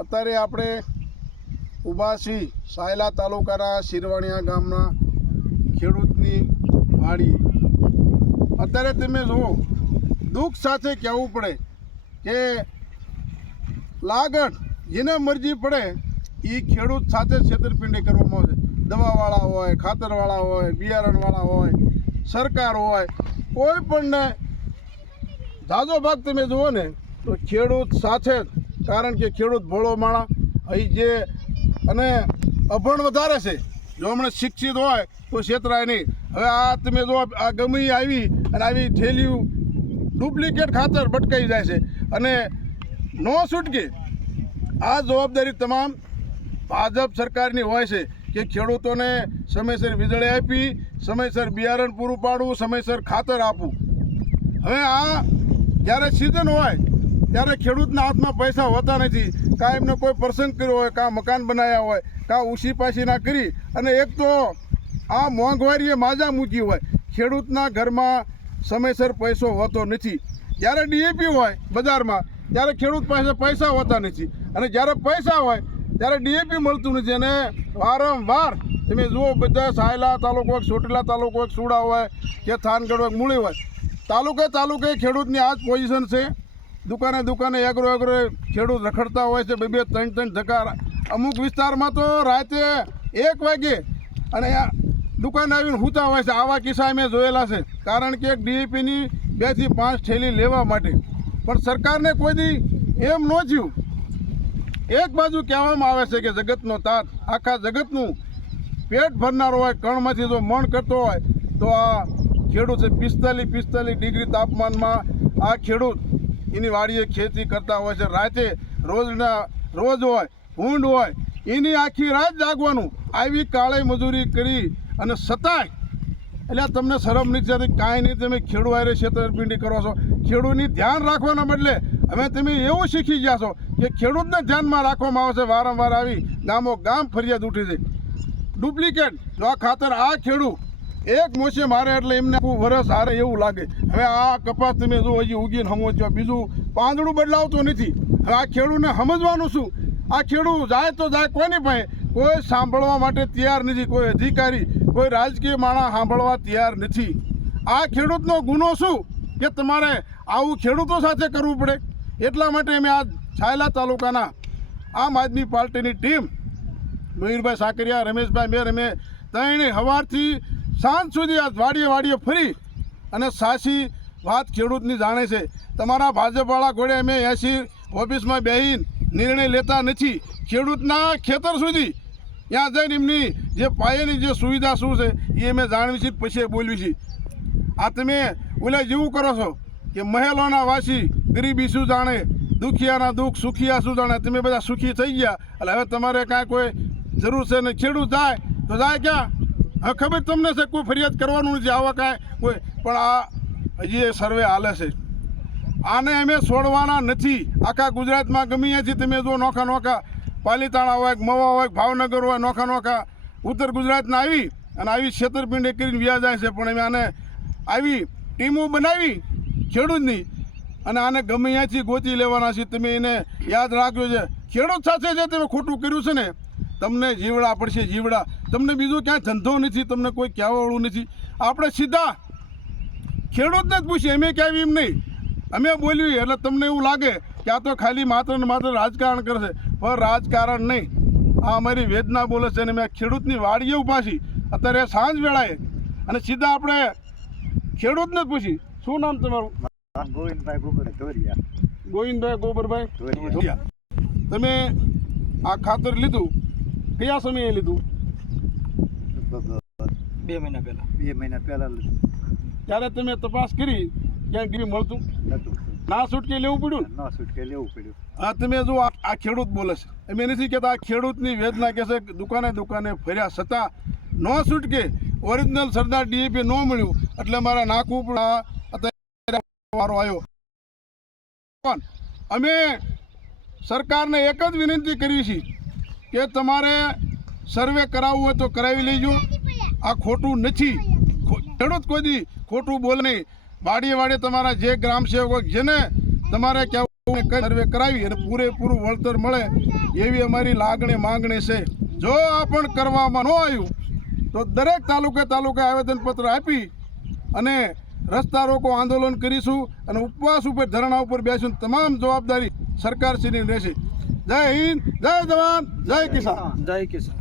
અત્યારે આપણે ઊભા છીએ સાયલા તાલુકાના શિરવાણિયા ગામના ખેડૂતની વાડી. અત્યારે તમે જુઓ, દુઃખ સાથે કહેવું પડે કે લાગણ જેને મરજી પડે એ ખેડૂત સાથે છેતરપિંડી કરવામાં આવે છે. દવાવાળા હોય, ખાતરવાળા હોય, બિયારણવાળા હોય, સરકાર હોય, કોઈ પણને ઝાઝો ભાગ તમે જુઓ ને તો ખેડૂત સાથે. કારણ કે ખેડૂત ભોળો માણસ અહીં જે અને અભણ વધારે છે. જો હમણાં શિક્ષિત હોય તો છેતરાય નહીં. હવે આ તમે જો આ ગમી આવી અને આવી થેલીઓ ડુપ્લિકેટ ખાતર ભટકાઈ જાય છે અને નો છૂટકે. આ જવાબદારી તમામ ભાજપ સરકારની હોય છે કે ખેડૂતોને સમયસર વીજળી આપી, સમયસર બિયારણ પૂરું પાડવું, સમયસર ખાતર આપવું. હવે આ જ્યારે સિઝન હોય ત્યારે ખેડૂતના હાથમાં પૈસા હોતા નથી. કાં એમને કોઈ પ્રસંગ કર્યો હોય, કાં મકાન બનાવ્યા હોય, કાં ઉછી પાછીના કરી, અને એક તો આ મોંઘવારીએ માજા મૂકી હોય. ખેડૂતના ઘરમાં સમયસર પૈસો હોતો નથી. જ્યારે ડીએપી હોય બજારમાં ત્યારે ખેડૂત પાસે પૈસા હોતા નથી, અને જ્યારે પૈસા હોય ત્યારે ડીએપી મળતું નથી. અને વારંવાર તમે જુઓ, બધા સાયલા તાલુકો હોય, ચોટીલા તાલુકો હોય, સુડા હોય કે થાનગઢ હોય, મૂળી હોય, તાલુકે ખેડૂતની આ જ પોઝિશન છે. દુકાને એગ્રો ખેડૂત રખડતા હોય છે, 2-3 ધક્કા. અમુક વિસ્તારમાં તો રાતે 1 વાગે અને દુકાને આવીને સૂતા હોય છે. આવા કિસ્સા મેં જોયેલા છે. કારણ કે એક ડીએપીની 2 થી 5 થેલી લેવા માટે. પણ સરકારને કોઈ દી એમ ન થયું. એક બાજુ કહેવામાં આવે છે કે જગતનો તાત, આખા જગતનું પેટ ભરનારો હોય, કણમાંથી જો મણ કરતો હોય તો આ ખેડૂત છે. 45 ડિગ્રી તાપમાનમાં આ ખેડૂત એની વાડીએ ખેતી કરતા હોય છે. રાતે રોજ હોય, ઊંડ હોય, એની આખી રાત જાગવાનું. આવી કાળી મજૂરી કરી અને છતાંય એટલે તમને શરમ નથી થતી? કાંઈ નહીં, તમે ખેડૂત છેતરપિંડી કરો છો. ખેડૂતની ધ્યાન રાખવાના બદલે હવે તમે એવું શીખી ગયા છો કે ખેડૂતને ધ્યાનમાં રાખવામાં આવે છે. વારંવાર આવી ગામ ફરિયાદ ઉઠી છે. ડુપ્લિકેટ જો આ ખાતર આ ખેડૂત એક મોસે મારે એટલે એમને આખું વરસ હારે એવું લાગે. હવે આ કપાસ તમે જો હજી ઉગીને સમજો, બીજું પાંદડું બદલાવતો નથી. હવે આ ખેડૂતને સમજવાનું શું? આ ખેડૂત જાય તો જાય, કોઈની પાસે કોઈ સાંભળવા માટે તૈયાર નથી. કોઈ અધિકારી, કોઈ રાજકીય માણસ સાંભળવા તૈયાર નથી. આ ખેડૂતનો ગુનો શું કે તમારે આવું ખેડૂતો સાથે કરવું પડે? એટલા માટે અમે આ સાયલા તાલુકાના આમ આદમી પાર્ટીની ટીમ, મયુરભાઈ સાકરિયા, રમેશભાઈ મેર, અમે ત્રણેય સવારથી સાંજ સુધી આ વાડીએ ફરી અને સાચી વાત ખેડૂતની જાણે છે. તમારા ભાજપવાળા ઘોડે અમે એસી ઓફિસમાં બેહીને નિર્ણય લેતા નથી. ખેડૂતના ખેતર સુધી ત્યાં જઈને એમની જે પાયાની જે સુવિધા શું છે એ અમે જાણવી છે, પછી બોલવી છે. આ તમે ઓલા જેવું કરો છો કે મહેલોના વાસી ગરીબી શું જાણે, દુખિયાના દુઃખ, સુખિયા શું જાણે. તમે બધા સુખી થઈ ગયા એટલે હવે તમારે કાંઈ કોઈ જરૂર છે ને. ખેડૂત જાય તો જાય ક્યાં? હવે ખબર તમને છે, કોઈ ફરિયાદ કરવાનું નથી. આવા કાંઈ કોઈ પણ આ હજી સર્વે હાલે છે. આને અમે છોડવાના નથી. આખા ગુજરાતમાં ગમે ત્યાંથી તમે જો નોખા પાલીતાણા હોય, મવા હોય, ભાવનગર હોય, નોખા ઉત્તર ગુજરાતના આવી અને આવી છેતરપિંડી કરીને વ્યા જાય છે. પણ અમે આને આવી ટીમો બનાવી ખેડૂતની અને આને ગમે ત્યાંથી ગોતી લેવાના છે. તમે એને યાદ રાખજો છે, ખેડૂત સાથે જે તમે ખોટું કર્યું છે ને, તમને જીવડા પડશે, જીવડા. તમને બીજું ક્યાંય ધંધો નથી, તમને કોઈ કહેવાવાળું નથી. આપણે સીધા ખેડૂતને જ પૂછીએ, અમે કહેવી એમ નહીં. અમે બોલવી એટલે તમને એવું લાગે કે આ તો ખાલી માત્ર ને માત્ર રાજકારણ કરશે. પણ રાજકારણ નહીં, આ અમારી વેદના બોલે છે. અને મેં ખેડૂતની વાડીએ ઊભા છીએ અત્યારે સાંજ વેળાએ અને સીધા આપણે ખેડૂતને જ પૂછી. શું નામ તમારું? ગોવિંદભાઈ ગોબરભાઈ ધોરિયા. તમે આ ખાતર લીધું કયા સમયે લીધું? 2 મહિના પહેલા લીધું. ત્યારે તમે તપાસ કરી ક્યાંય ડીપી મળતું ના છૂટકે લેવું પડ્યું? ના છૂટકે લેવું પડ્યું. હા, તમે જો આ ખેડૂત બોલે છે, એમ નથી કહેતા. આ ખેડૂતની વેદના કહે છે. દુકાને ફર્યા છતાં ન છૂટકે ઓરિજિનલ સરદાર ડીએપી ન મળ્યું એટલે મારે નાખવું પડે. અત્યારે વારો આવ્યો. પણ અમે સરકારને એક જ વિનંતી કરી છે કે તમારે સર્વે કરાવવું હોય તો કરાવી લેજો. આ ખોટું નથી. ખેડૂત કોઈ દી ખોટું બોલે નહીં. વાડીએ તમારા જે ગ્રામ સેવકો જેને તમારે કહેવું સર્વે કરાવી અને પૂરેપૂરું વળતર મળે એવી અમારી લાગણી માંગણી છે. જો આ પણ કરવામાં ન આવ્યું તો દરેક તાલુકે આવેદનપત્ર આપી અને રસ્તા રોકો આંદોલન કરીશું અને ઉપવાસ ઉપર ધરણા ઉપર બેસીશું. તમામ જવાબદારી સરકારશ્રીની રહેશે. જય હિન્દ, જય જવાન, જય કિસાન. જય કિસાન.